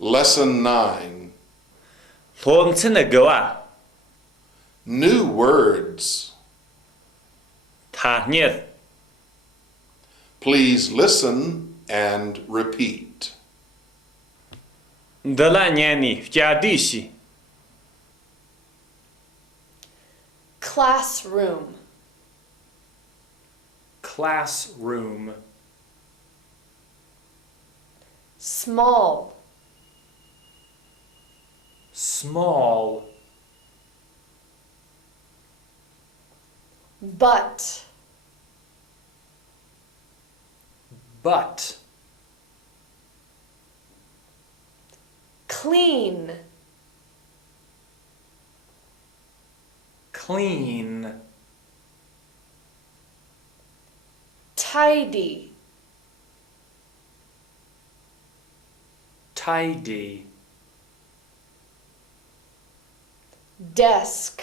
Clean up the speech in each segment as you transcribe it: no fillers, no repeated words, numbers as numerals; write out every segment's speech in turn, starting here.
Lesson 9. New words. Please listen and repeat. Classroom. Classroom. Small. Small. But. But. Clean. Clean. Tidy. Tidy. Desk.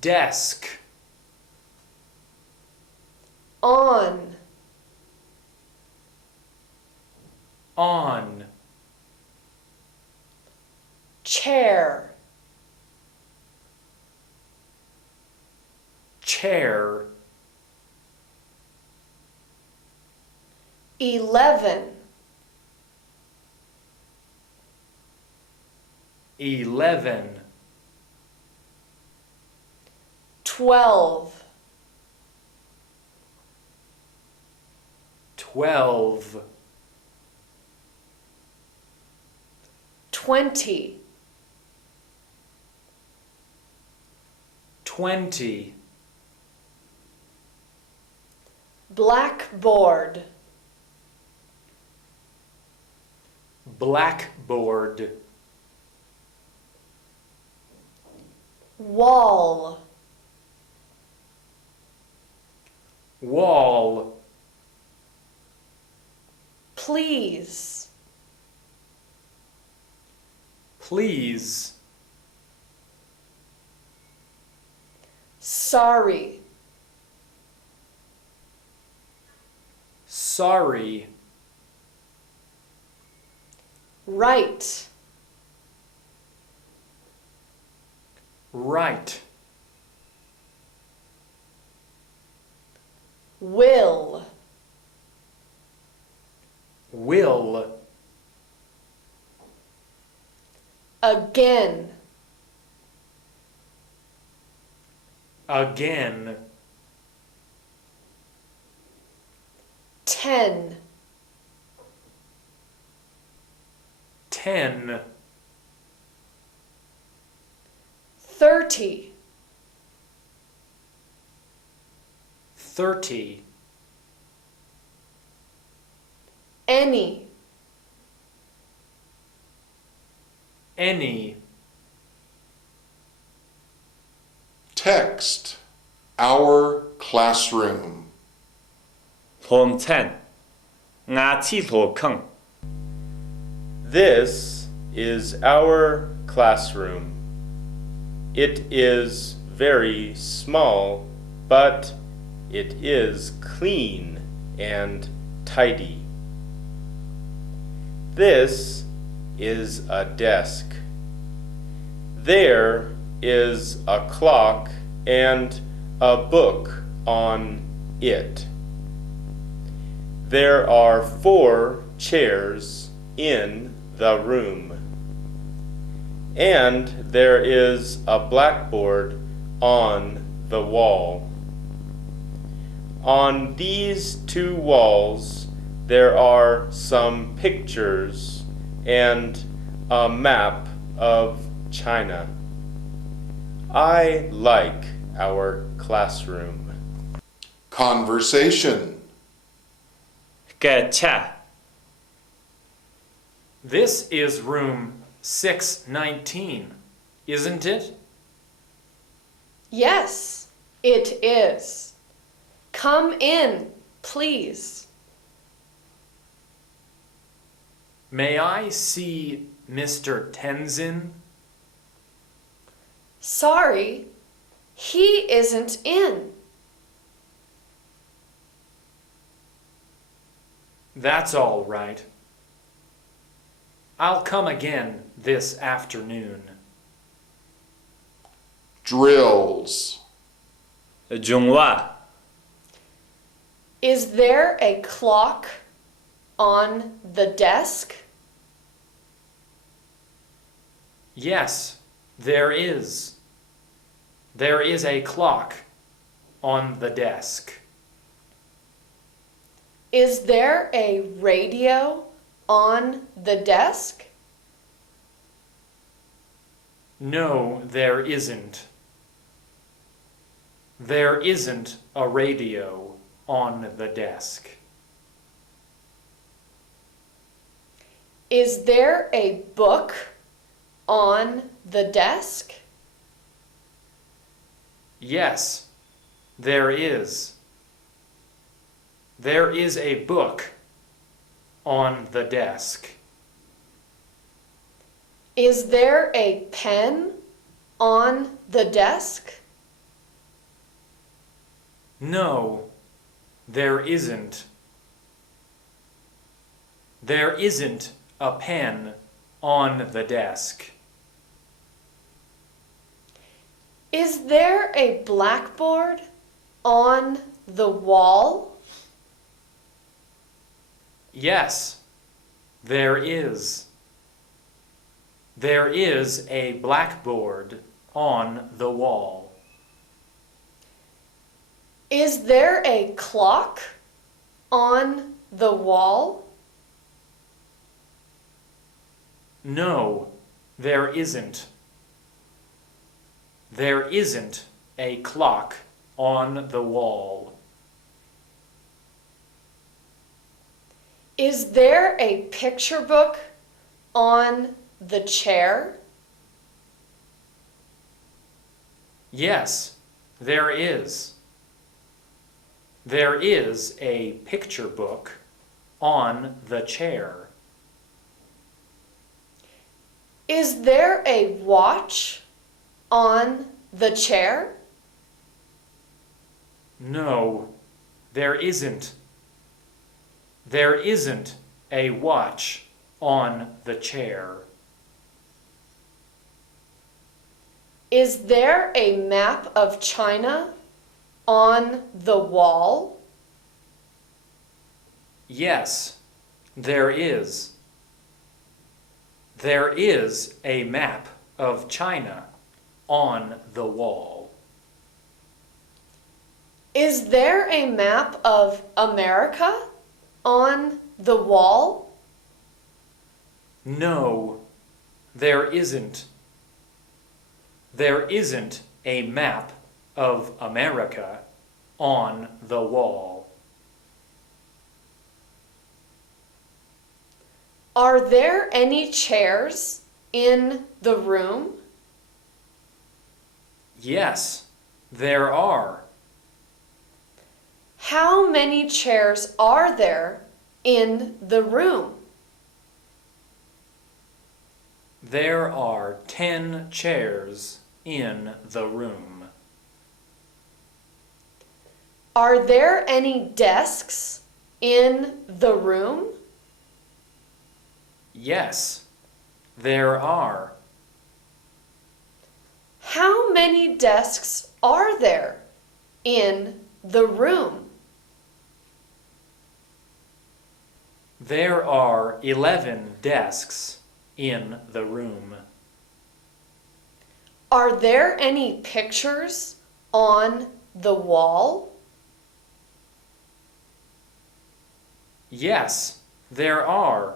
Desk. On. On. Chair. Chair. 11. 11. 12. 12. 20. 20. Blackboard. Blackboard. Wall. Wall. Please. Please. Sorry. Sorry. Right. Right. Will. Will. Again. Again. 10. 10. 30. 30. Any. Any. Text. Our classroom. This is our classroom. It is very small, but it is clean and tidy. This is a desk. There is a clock and a book on it. There are 4 chairs in the room. And there is a blackboard on the wall. On these 2 walls, there are some pictures and a map of China. I like our classroom. Conversation. This is room 619, isn't it? Yes, it is. Come in, please. May I see Mr. Tenzin? Sorry, he isn't in. That's all right. I'll come again this afternoon. Drills. جمعه Is there a clock on the desk? Yes, there is. There is a clock on the desk. Is there a radio on the desk? No, there isn't. There isn't a radio on the desk. Is there a book on the desk? Yes, there is. There is a book on the desk. Is there a pen on the desk? No, there isn't. There isn't a pen on the desk. Is there a blackboard on the wall? Yes, there is. There is a blackboard on the wall. Is there a clock on the wall? No, there isn't. There isn't a clock on the wall. Is there a picture book on the chair? Yes, there is. There is a picture book on the chair. Is there a watch on the chair? No, there isn't. There isn't a watch on the chair. Is there a map of China on the wall? Yes, there is. There is a map of China on the wall. Is there a map of America on the wall? No, there isn't. There isn't a map of America on the wall. Are there any chairs in the room? Yes, there are. How many chairs are there in the room? There are 10 chairs in the room. Are there any desks in the room? Yes, there are. How many desks are there in the room? There are 11 desks in the room. Are there any pictures on the wall? Yes, there are.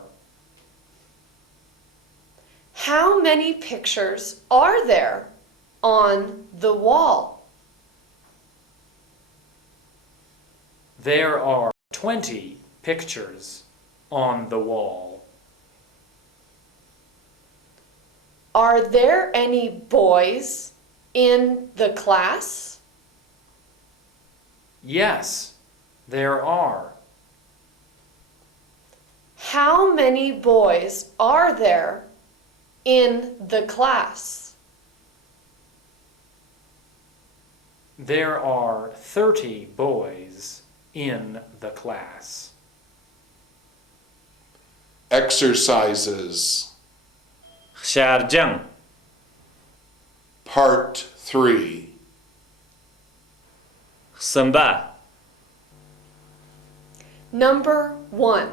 How many pictures are there on the wall? There are 20 pictures on the wall. Are there any boys in the class? Yes, there are. How many boys are there in the class? There are 30 boys in the class. Exercises. Sharjang. Part 3. Samba. Number 1.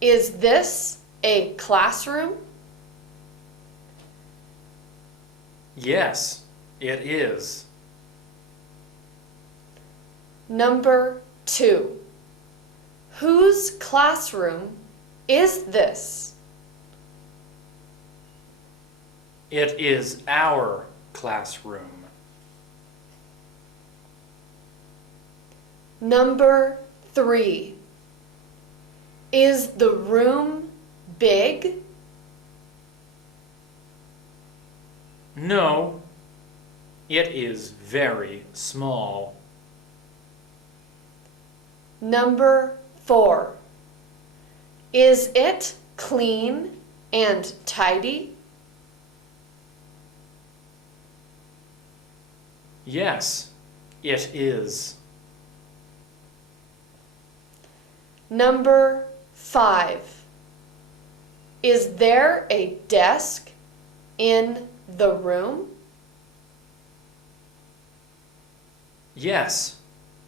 Is this a classroom? Yes, it is. Number 2. Whose classroom is this? It is our classroom. Number 3. Is the room big? No, it is very small. Number 4. Is it clean and tidy? Yes, it is. Number 5. Is there a desk in the room? Yes,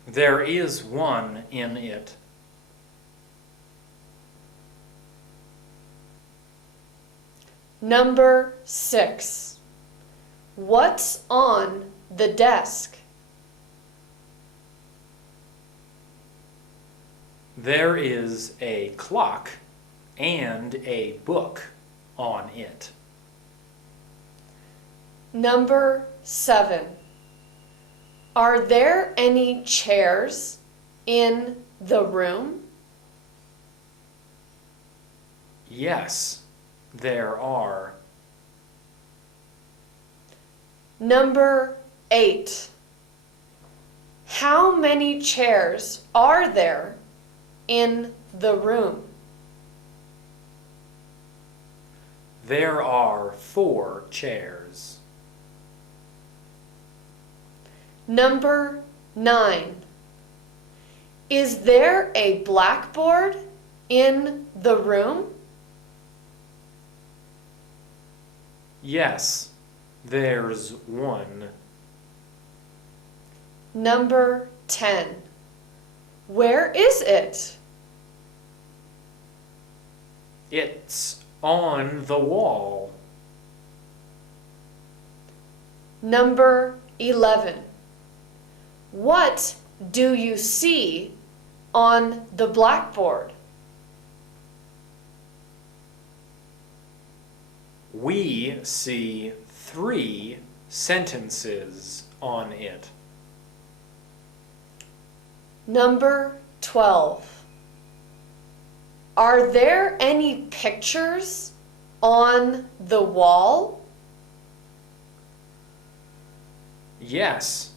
there is one in it. Number 6. What's on the desk? There is a clock and a book on it. Number 7. Are there any chairs in the room? Yes, there are. Number 8. How many chairs are there in the room? There are 4 chairs. Number 9. Is there a blackboard in the room? Yes, there's one. Number 10. Where is it? It's on the wall. Number 11. What do you see on the blackboard? We see 3 sentences on it. Number 12. Are there any pictures on the wall? Yes,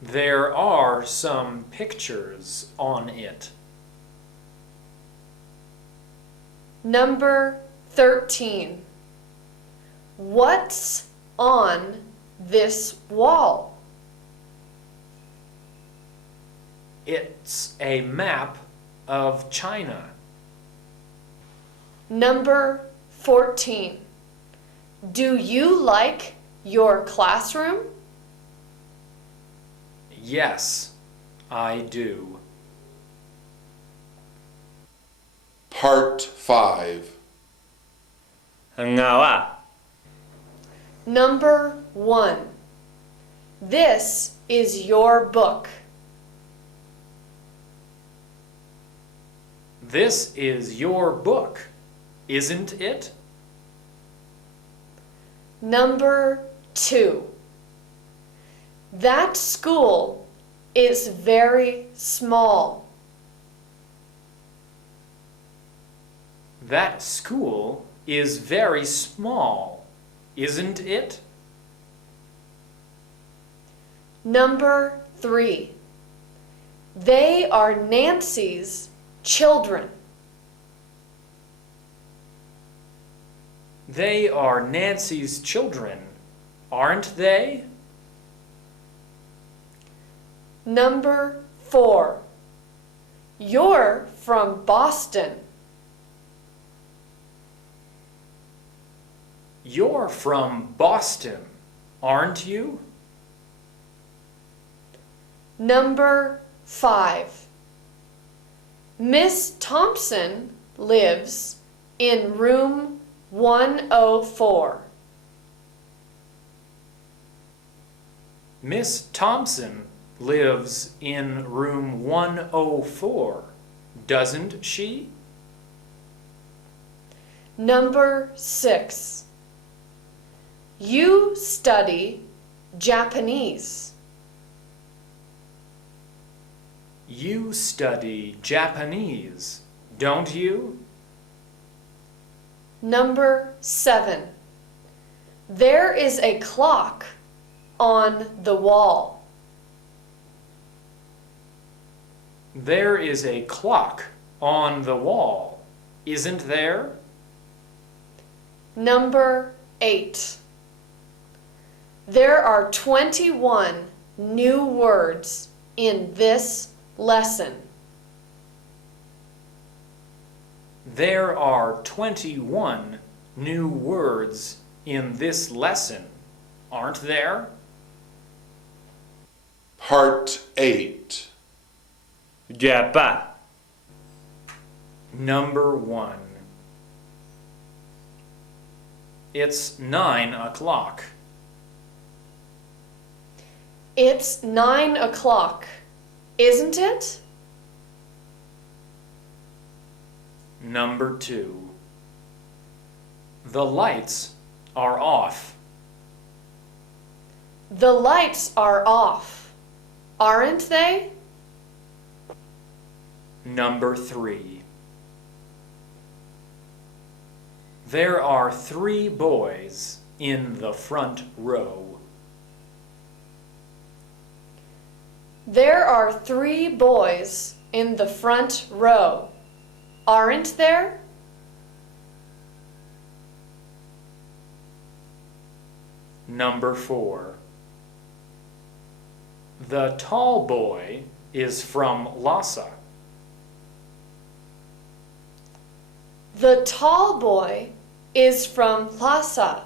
there are some pictures on it. Number 13. What's on this wall? It's a map of China. Number 14. Do you like your classroom? Yes, I do. Part 5. Ngawa. Number 1. This is your book. This is your book, isn't it? Number 2. That school is very small. That school is very small, isn't it? Number 3. They are Nancy's children. They are Nancy's children, aren't they? Number 4. You're from Boston, You're from Boston, aren't you? Number 5. Miss Thompson lives in room 104. Miss Thompson lives in room 104, doesn't she? Number 6. You study Japanese. You study Japanese, don't you? Number 7. There is a clock on the wall. There is a clock on the wall, isn't there? Number 8. There are 21 new words in this lesson. There are 21 new words in this lesson, aren't there? Part 8. Japa. Number 1. It's 9 o'clock. It's 9 o'clock, isn't it? Number 2. The lights are off. The lights are off, aren't they? Number 3. There are 3 boys in the front row. There are 3 boys in the front row, aren't there? Number 4. The tall boy is from Lhasa. The tall boy is from Lhasa,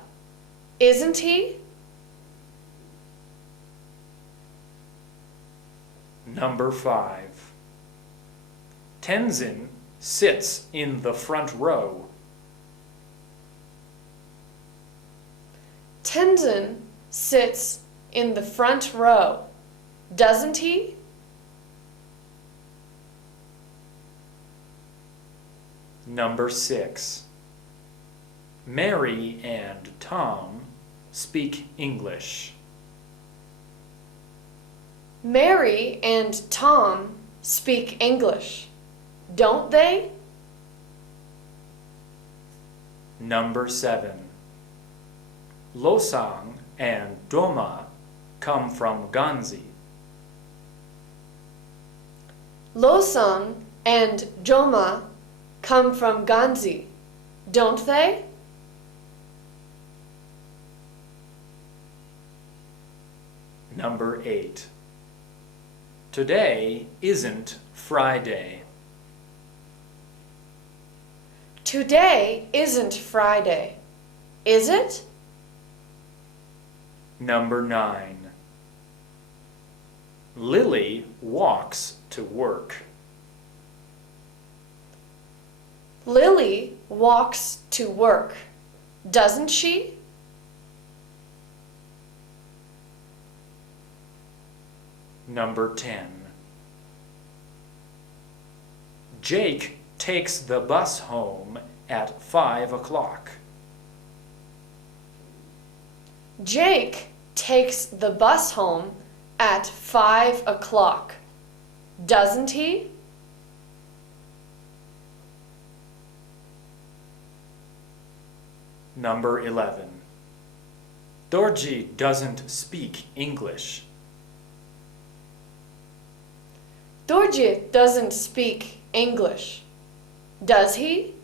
isn't he? Number 5. Tenzin sits in the front row. Tenzin sits in the front row, doesn't he? Number 6. Mary and Tom speak English. Mary and Tom speak English, don't they? Number 7. Losang and Doma come from Ganzi. Losang and Joma come from Ganzi, don't they? Number 8. Today isn't Friday. Today isn't Friday, is it? Number 9. Lily walks to work. Lily walks to work, doesn't she? Number 10. Jake takes the bus home at 5 o'clock. Jake takes the bus home at 5 o'clock, doesn't he? Number 11. Dorji doesn't speak English. Dorji doesn't speak English, does he?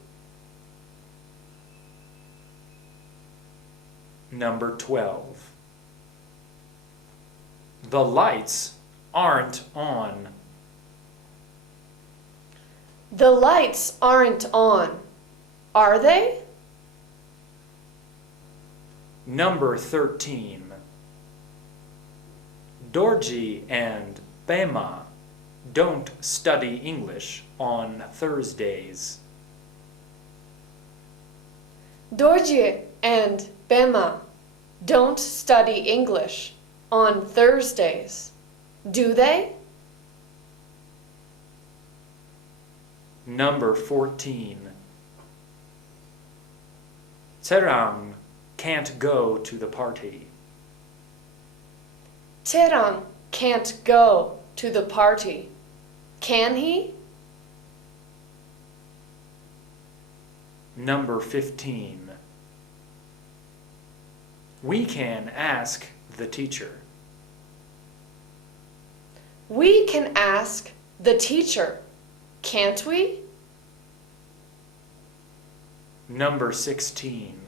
Number 12. The lights aren't on. The lights aren't on, are they? Number 13. Dorji and Bema don't study English on Thursdays. Dorji and Bema don't study English on Thursdays, do they? Number 14. Tsering can't go to the party. Tsering can't go to the party, can he? Number 15. We can ask the teacher. We can ask the teacher, can't we? Number 16.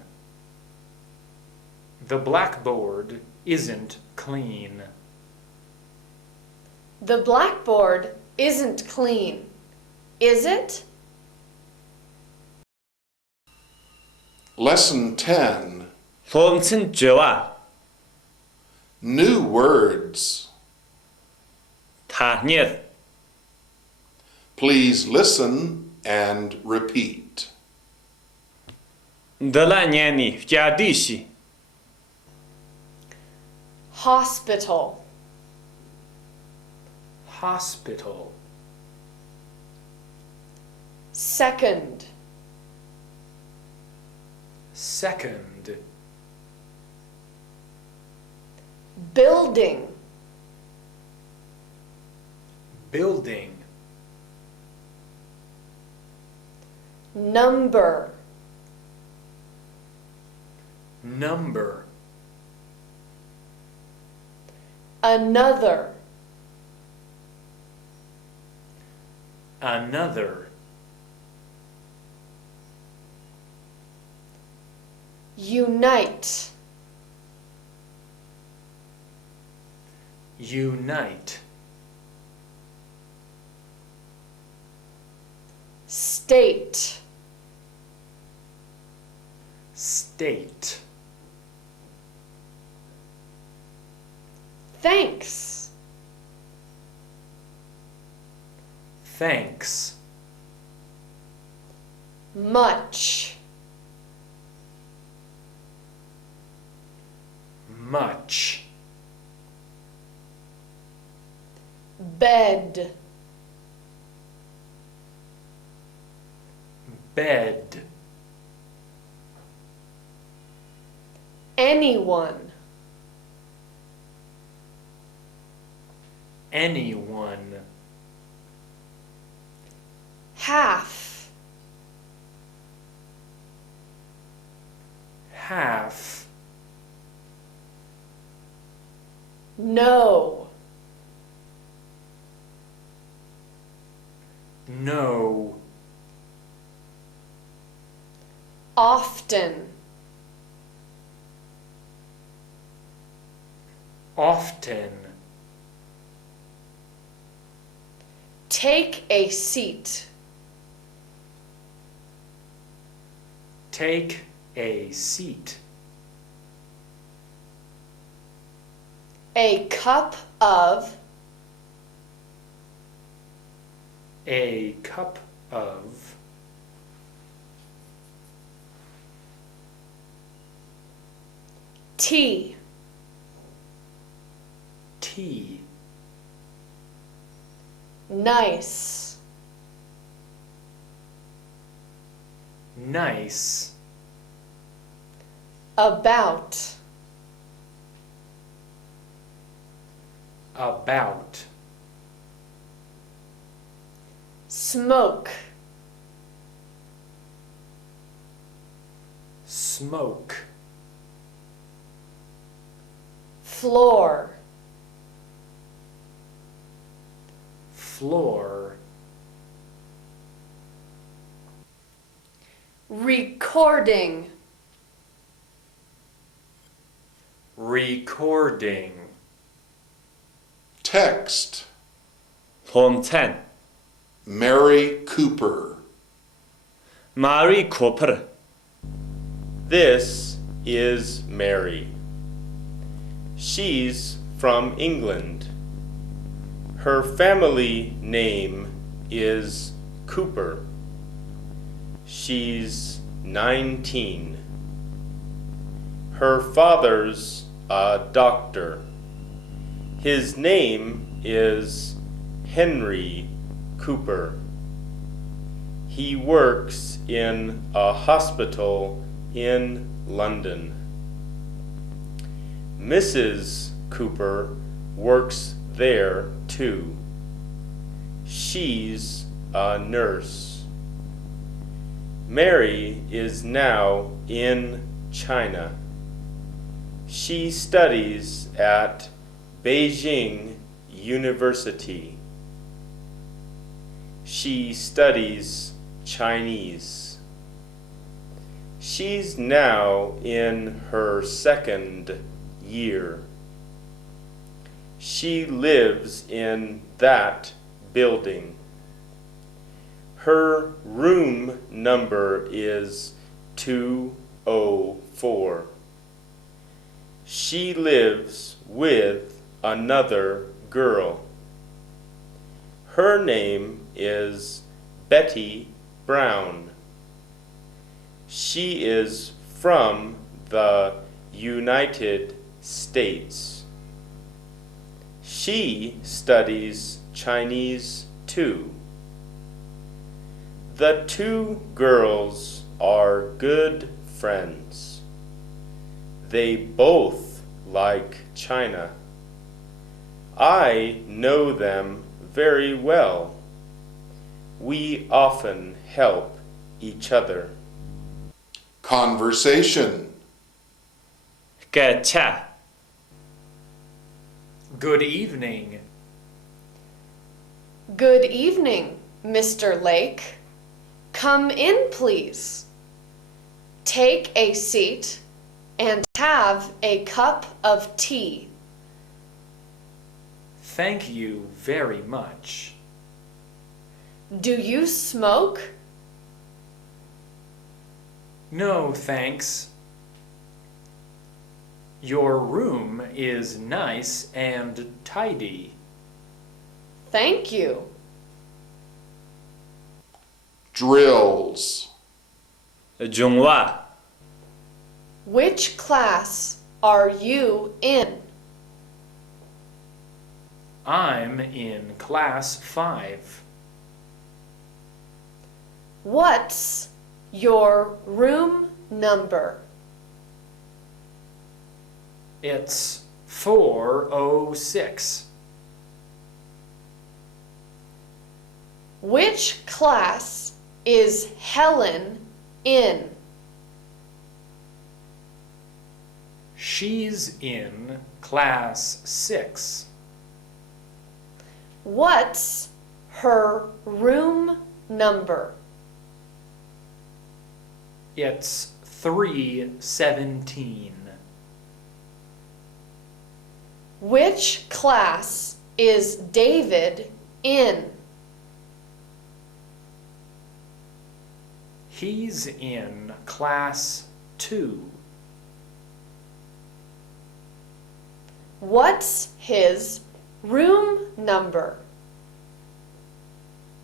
The blackboard isn't clean. The blackboard isn't clean, is it? Lesson 10. 롬슨 죄와 New words. 타니르 Please listen and repeat. ndalanyani fjadishi Hospital, Hospital. second, Second. building, Building. number, Number. another, Another. unite, Unite. state, State. thanks, Thanks. much, Much. bed, Bed. anyone, Anyone. half, Half. no, No. often, Often. take a seat, Take a seat. a cup of, A cup of. tea, Tea. nice, Nice. about, About. smoke, Smoke. floor, Floor. recording, Recording. Text. 롬찬 Mary Cooper. 마리 코퍼 This is Mary. She's from England. Her family name is Cooper. She's 19. Her father's a doctor. His name is Henry Cooper. He works in a hospital in London. Mrs. Cooper works there too. She's a nurse. Mary is now in China. She studies at Beijing University. She studies Chinese. She's now in her second year. She lives in that building. Her room number is 204. She lives with another girl. Her name is Betty Brown. She is from the United States. She studies Chinese too. The two girls are good friends. They both like China. I know them very well. We often help each other. Conversation. Cái cha. Good evening. Good evening, Mr. Lake. Come in, please. Take a seat and have a cup of tea. Thank you very much. Do you smoke? No, thanks. Your room is nice and tidy. Thank you. Drills. Jungwa. Which class are you in? I'm in class 5. What's your room number? It's 406. Which class is Helen in? She's in class 6. What's her room number? It's 317. Which class is David in? He's in class 2. What's his room number?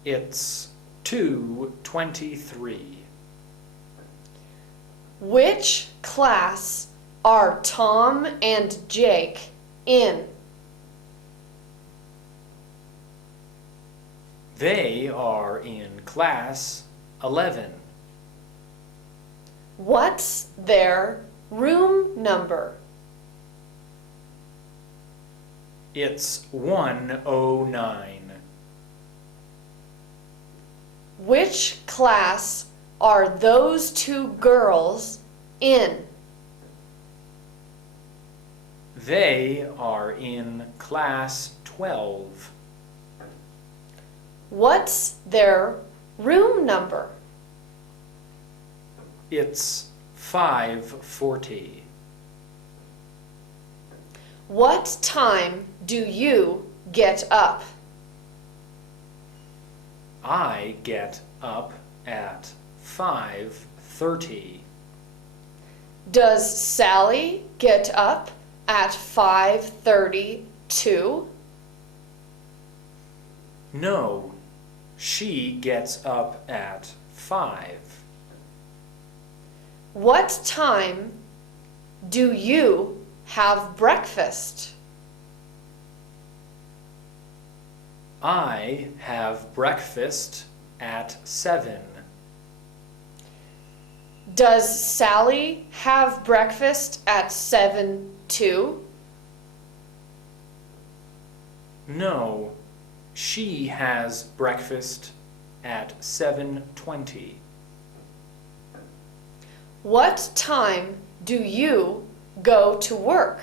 It's 223. Which class are Tom and Jake in? They are in class 11. What's their room number? It's 109. Which class are those two girls in? They are in class 12. What's their room number? It's 540. What time do you get up? I get up at 5:30. Does Sally get up at 5:30 too? No, she gets up at 5. What time do you have breakfast? I have breakfast at 7. Does Sally have breakfast at 7 too? No, she has breakfast at 7:20. What time do you go to work?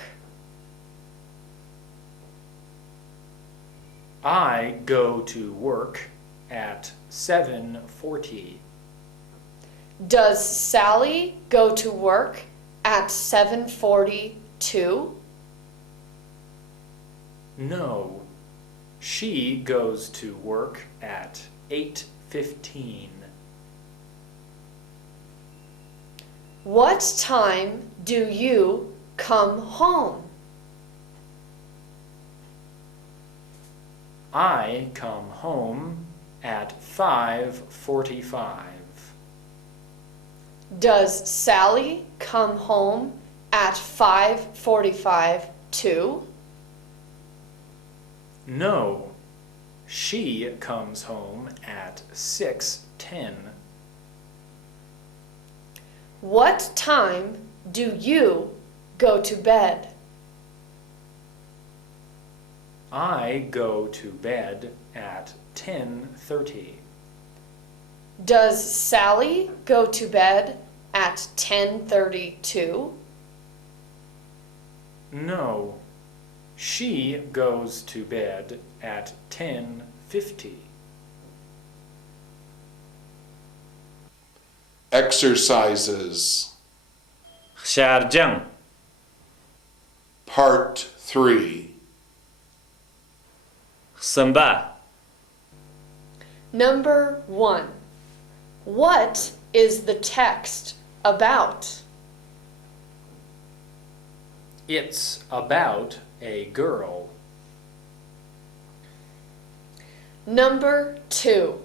I go to work at 7:40. Does Sally go to work at 7:40 too? No, she goes to work at 8:15. What time do you come home? I come home at 5:45. Does Sally come home at 5:45 too? No, she comes home at 6:10. What time do you go to bed? I go to bed at 10:30. Does Sally go to bed at 10:30 too? No, she goes to bed at 10:50. Exercises. شارجنگ Part 3. سنبا Number 1. What is the text about? It's about a girl. Number 2.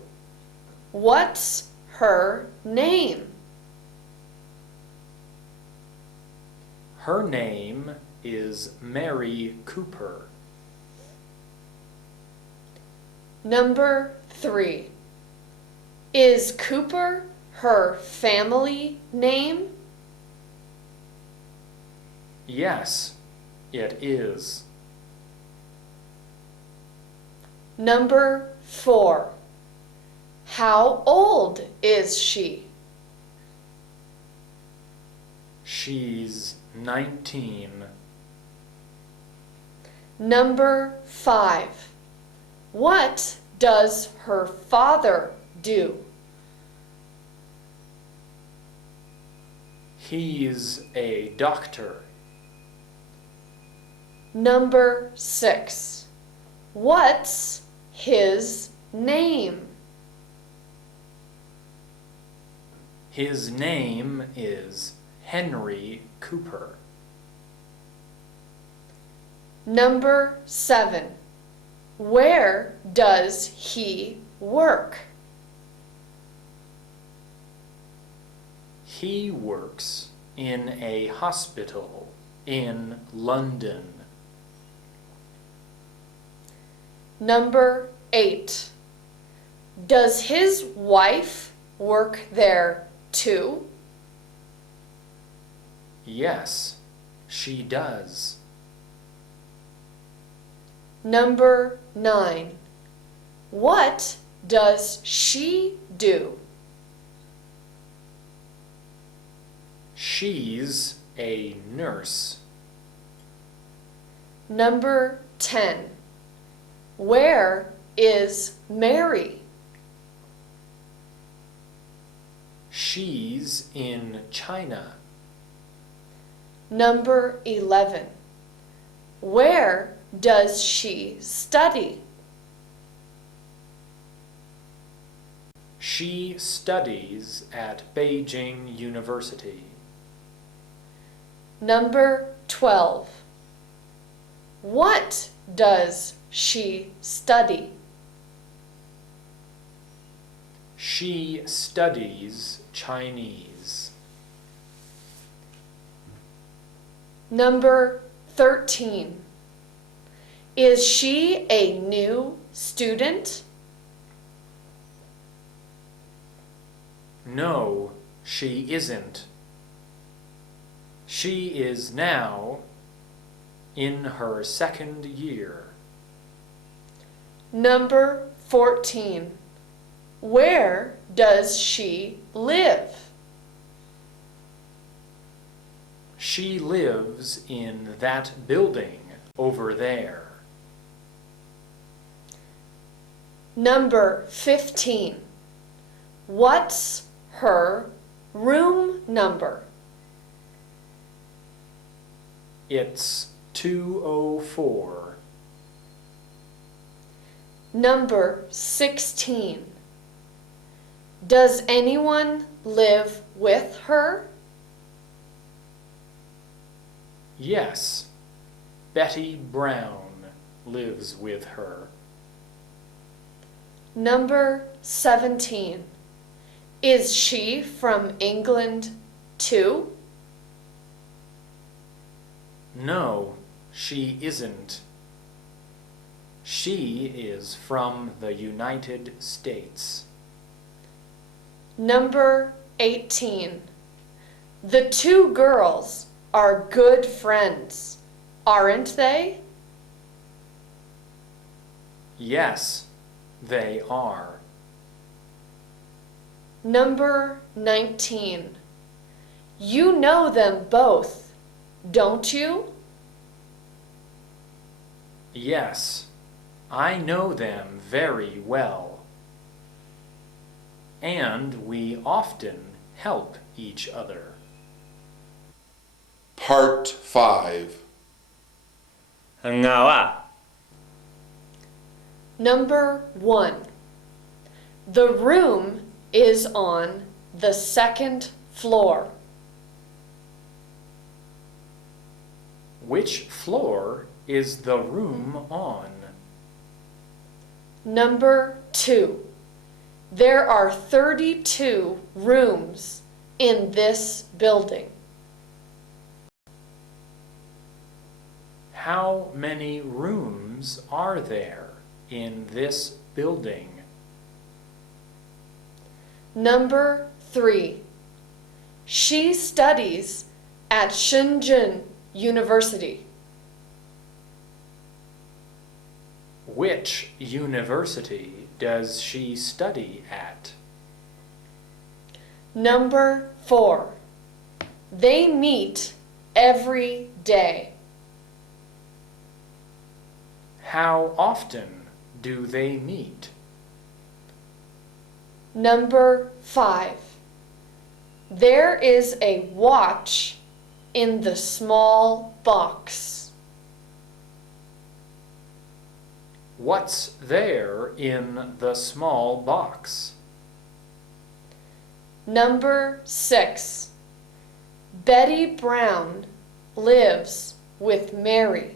What's her name? Her name is Mary Cooper. Number 3. Is Cooper her family name? Yes, it is. Number 4. How old is she? She's 19. Number 5. What does her father do? He's a doctor. Number 6. What's his name? His name is Henry Cooper. Number 7. Where does he work? He works in a hospital in London. Number 8. Does his wife work there too? Yes, she does. Number 9. What does she do? She's a nurse. Number 10. Where is Mary? She's in China. Number 11. Where does she study? She studies at Beijing University. Number 12. What does she study? She studies Chinese. Number 13. Is she a new student? No, she isn't. She is now in her second year. Number 14. Where does she live? She lives in that building over there. Number 15. What's her room number? It's 204. Number 16. Does anyone live with her? Yes, Betty Brown lives with her. Number 17. Is she from England too? No, she isn't. She is from the United States. Number 18. The two girls are good friends, aren't they? Yes, they are. Number 19. You know them both, don't you? Yes, I know them very well. And we often help each other. Part 5. Ngawa. Number 1. The room is on the second floor. Which floor is the room on? Number 2. There are 32 rooms in this building. How many rooms are there in this building? Number 3. She studies at Shenzhen University. Which university does she study at? Number 4. They meet every day. How often do they meet? Number 5. There is a watch in the small box. What's there in the small box? Number 6. Betty Brown lives with Mary.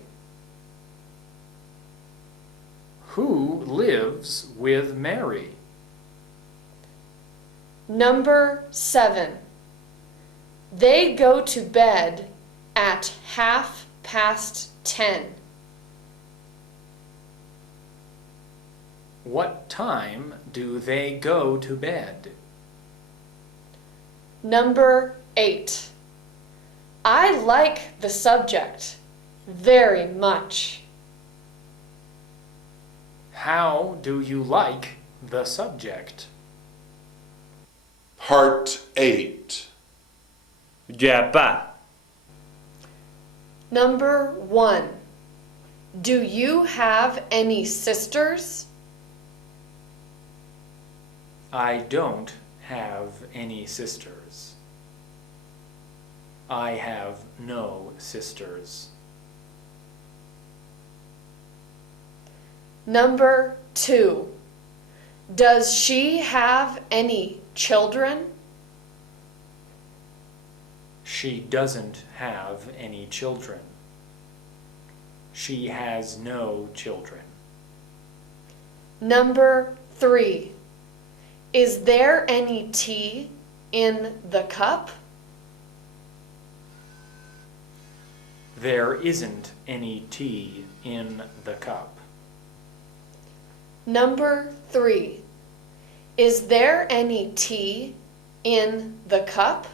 Who lives with Mary? Number 7. They go to bed at 10:30. What time do they go to bed? Number 8. I like the subject very much. How do you like the subject? Part 8. Japa. Number 1. Do you have any sisters? I don't have any sisters. I have no sisters. Number 2. Does she have any children? She doesn't have any children. She has no children. Number 3. Is there any tea in the cup? There isn't any tea in the cup. Number 3. Is there any tea in the cup?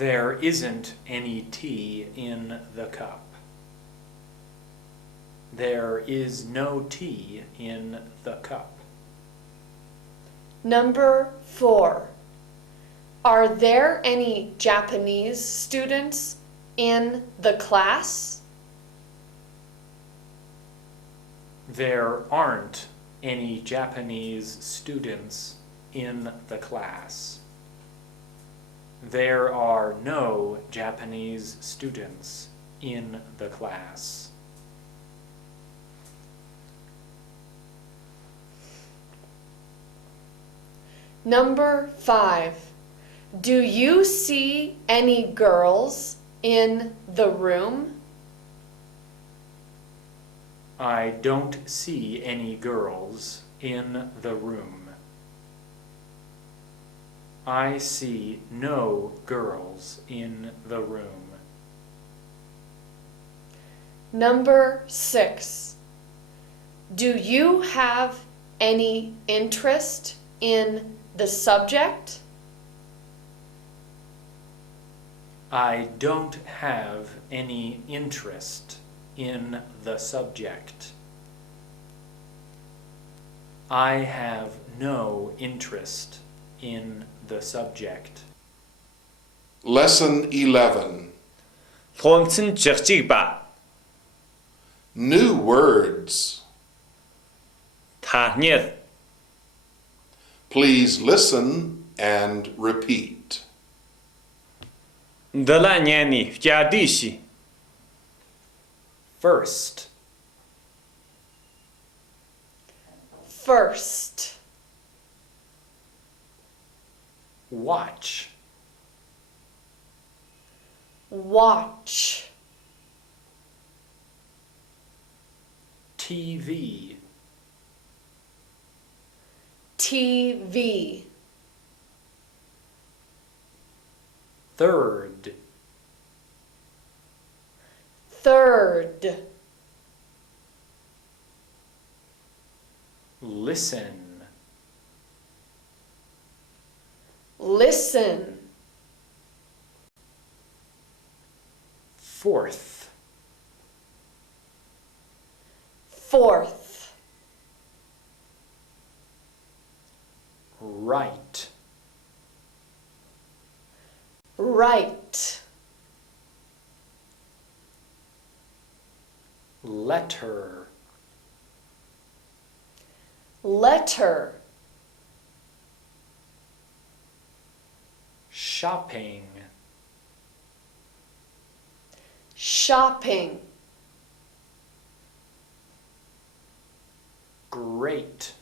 There isn't any tea in the cup. There is no tea in the cup. Number 4. Are there any Japanese students in the class? There aren't any Japanese students in the class. There are no Japanese students in the class. Number 5. Do you see any girls in the room? I don't see any girls in the room. I see no girls in the room. Number 6. Do you have any interest in the subject? I don't have any interest in the subject. I have no interest in the subject. Lesson 11. Thuamtsan chigchig ba. New words. Thahnyet. Please listen and repeat. Ndala nyani fjadishi. First, First. watch, Watch. TV, TV. third, Third. listen, Listen. fourth, Fourth. right, Right. letter, Letter. shopping, Shopping. great,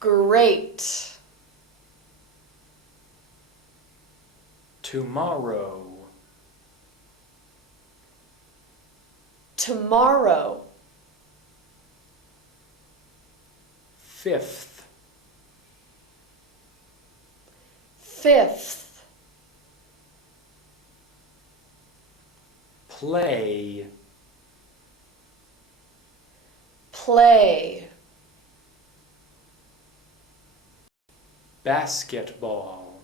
Great. tomorrow, Tomorrow. fifth, Fifth. play, Play. basketball,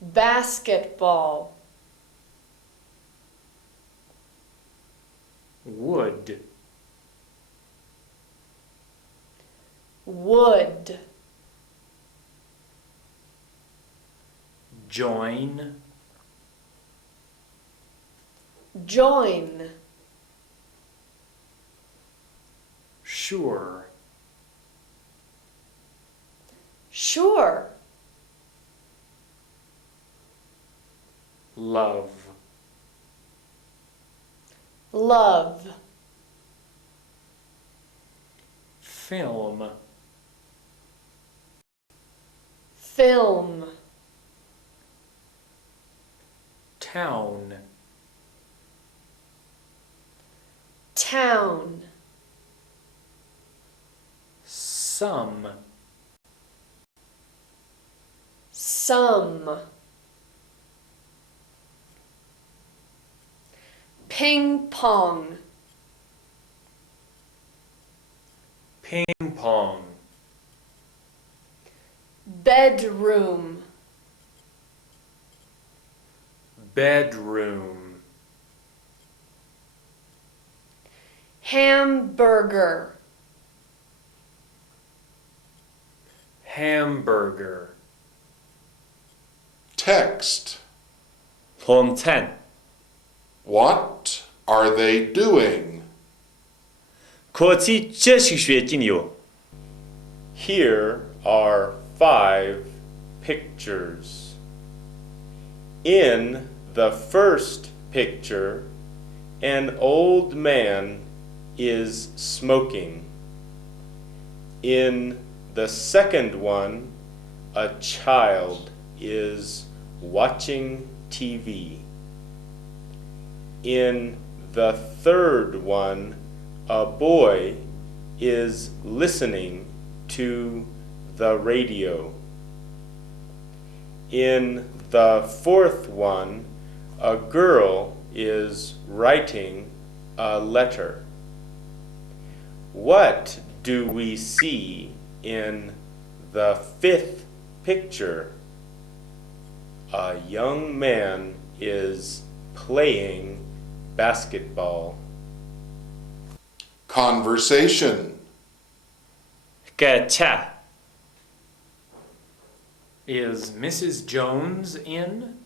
Basketball. wood, Wood. join, Join. sure, Sure. love, Love. film, film, town, town, some, some, ping pong, ping pong, bedroom, bedroom, hamburger, hamburger, Text. 红餐 What are they doing? 科技这些学进有 Here are 5 pictures. In the first picture, an old man is smoking. In the second one, a child is watching TV. In the third one, a boy is listening to the radio. In the fourth one, a girl is writing a letter. What do we see in the fifth picture? A young man is playing basketball. Conversation. 个恰 Is Mrs. Jones in?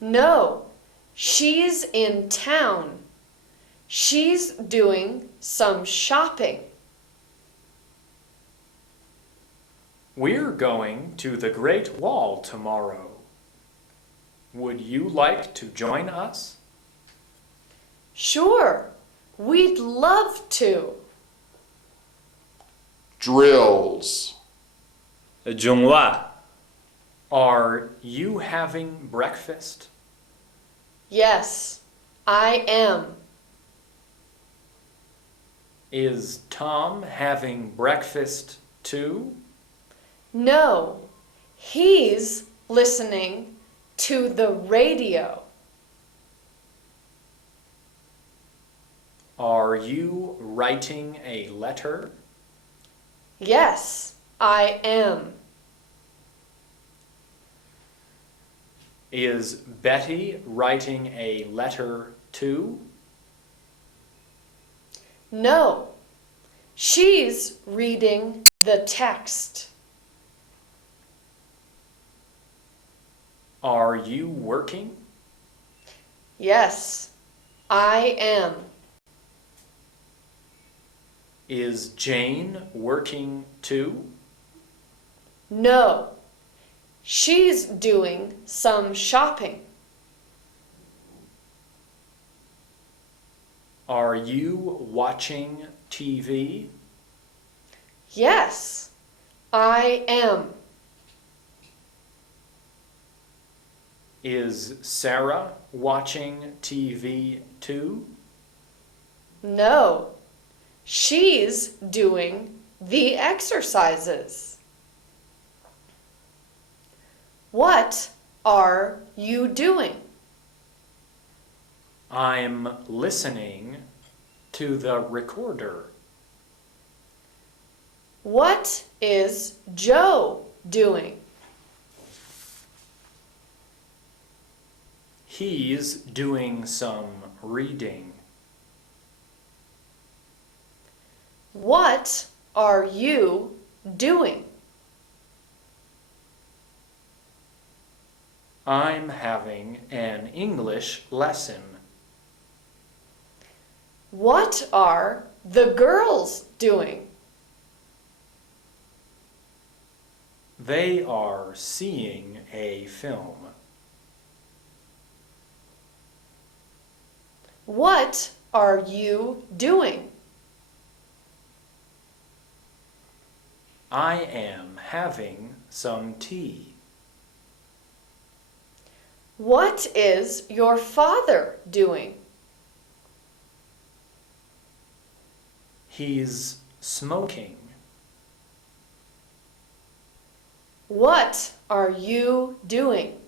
No, she's in town. She's doing some shopping. We're going to the Great Wall tomorrow. Would you like to join us? Sure, we'd love to. Drills. 中话 Are you having breakfast? Yes, I am. Is Tom having breakfast too? No, he's listening to the radio. Are you writing a letter? Yes, I am. Is Betty writing a letter too? No, she's reading the text. Are you working? Yes, I am. Is Jane working too? No, she's doing some shopping. Are you watching TV? Yes, I am. Is Sarah watching TV too? No, she's doing the exercises. What are you doing? I'm listening to the recorder. What is Joe doing? He's doing some reading. What are you doing? I'm having an English lesson. What are the girls doing? They are seeing a film. What are you doing? I am having some tea. What is your father doing? He's smoking. What are you doing?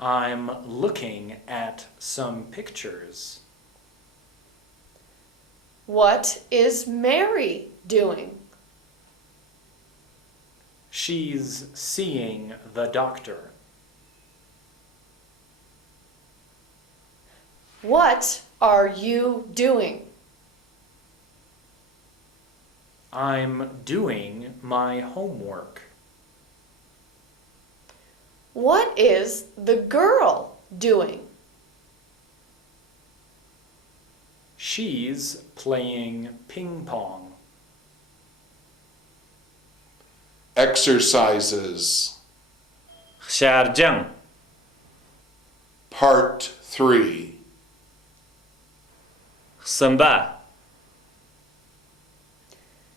I'm looking at some pictures. What is Mary doing? She's seeing the doctor. What are you doing? I'm doing my homework. What is the girl doing? She's playing ping pong. Exercises. Sharjang. Part 3. Samba.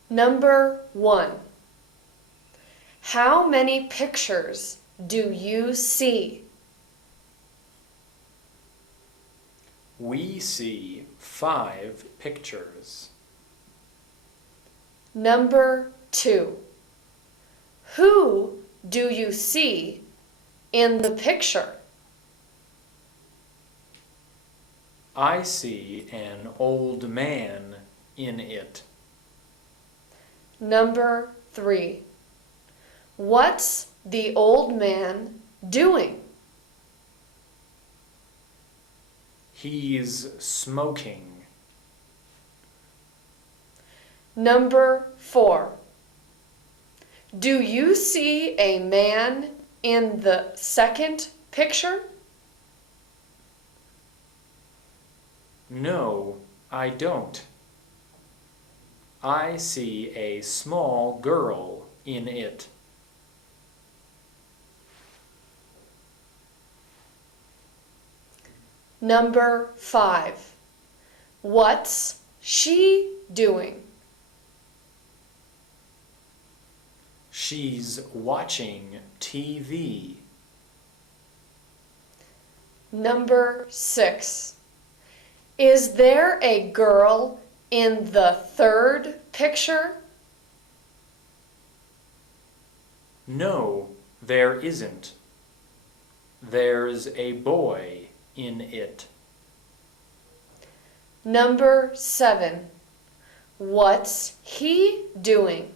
Number 1. How many pictures do you see? We see 5 pictures. Number 2. Who do you see in the picture? I see an old man in it. Number 3. What's the old man doing? He's smoking. Number 4. Do you see a man in the second picture? No, I don't. I see a small girl in it. Number 5. What's she doing? She's watching TV. Number 6. Is there a girl in the third picture? No, there isn't. There's a boy in it. Number 7. What's he doing?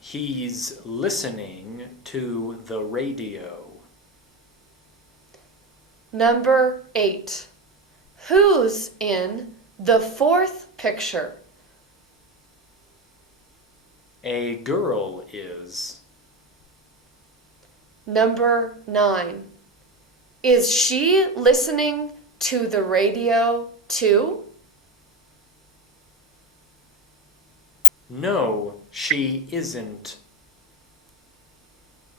He's listening to the radio. Number 8. Who's in the fourth picture? A girl is. Number 9. Is she listening to the radio too? No, she isn't.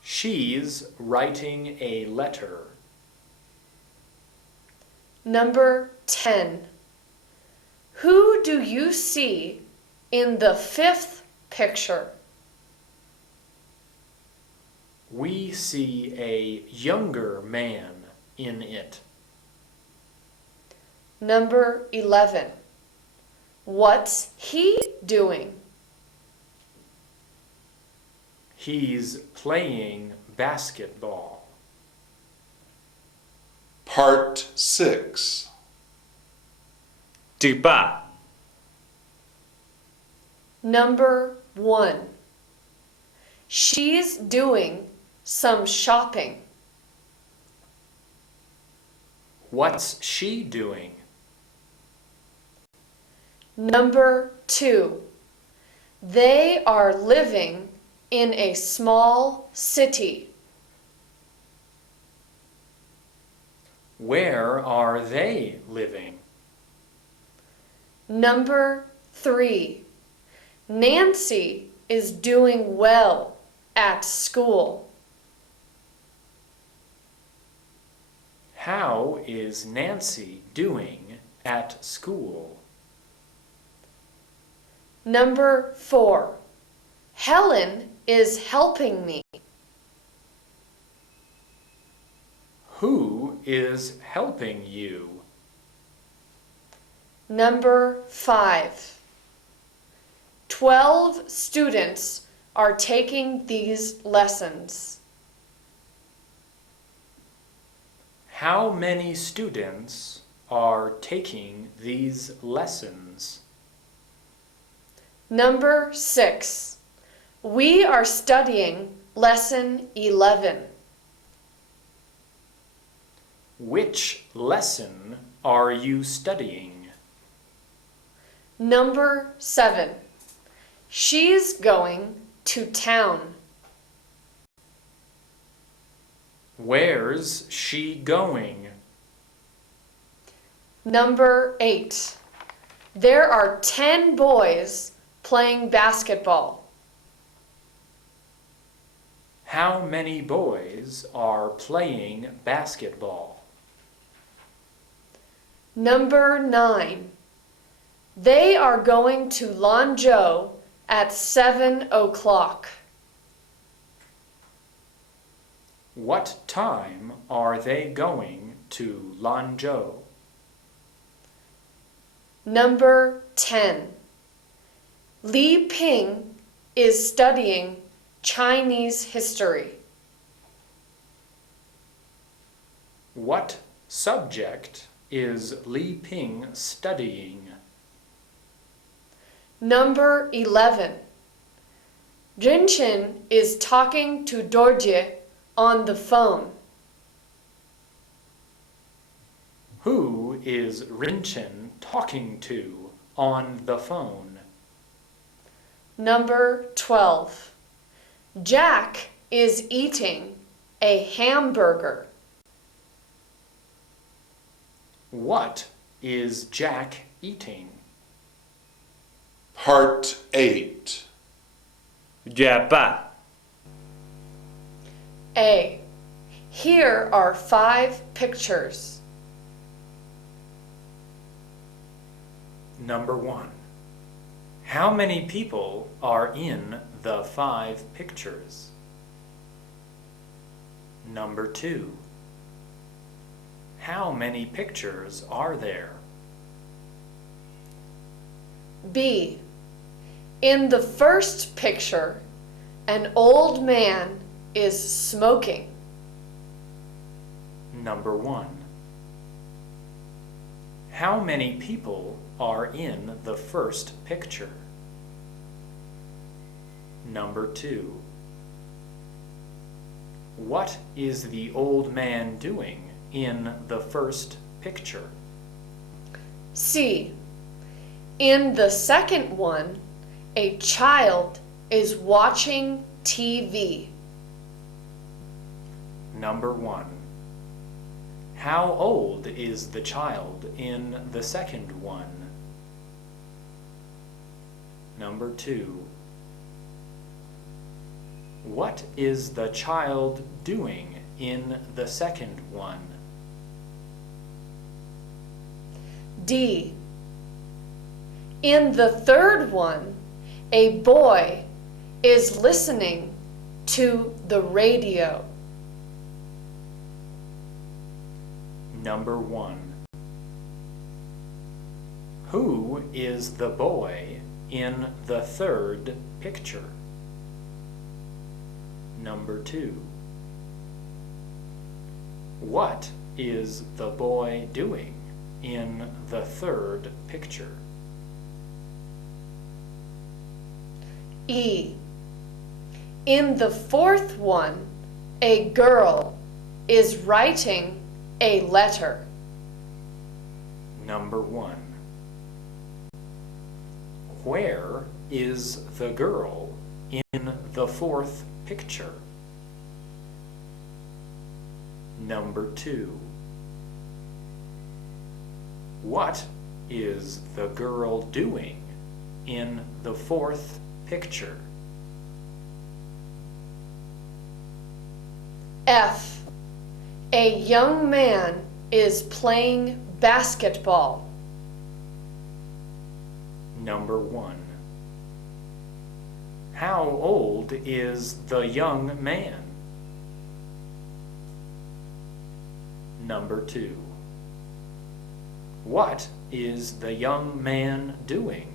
She's writing a letter. Number 10. Who do you see in the fifth picture? We see a younger man in it. Number 11. What's he doing? He's playing basketball. Part 6. Ba. Number 1. She's doing some shopping. What's she doing? Number 2. They are living in a small city. Where are they living? Number 3. Nancy is doing well at school. How is Nancy doing at school? Number 4. Helen is helping me. Who is helping you? Number 5. 12 students are taking these lessons. How many students are taking these lessons? Number 6. We are studying lesson 11. Which lesson are you studying? Number 7. She's going to town. Where's she going? Number 8. There are 10 boys playing basketball. How many boys are playing basketball? Number 9. They are going to Lanzhou at 7 o'clock. What time are they going to Lanzhou? Number 10. Li Ping is studying Chinese history. What subject is Li Ping studying? Number 11. Rinchen is talking to Dorje on the phone. Who is Rinchen talking to on the phone? Number 12. Jack is eating a hamburger. What is Jack eating? Part 8. 卷吧 A. Here are 5 pictures. Number 1. How many people are in the 5 pictures? Number 2. How many pictures are there? B. In the first picture, an old man is smoking. Number 1. How many people are in the first picture? Number 2. What is the old man doing in the first picture? C. In the second one, a child is watching TV. Number 1. How old is the child in the second one? Number 2. What is the child doing in the second one? D. In the third one, a boy is listening to the radio. Number 1. Who is the boy in the third picture? Number 2. What is the boy doing in the third picture? E. In the fourth one, a girl is writing a letter. Number 1. Where is the girl in the fourth picture? Number 2. What is the girl doing in the fourth picture? F. A young man is playing basketball. Number 1. How old is the young man? Number 2. What is the young man doing?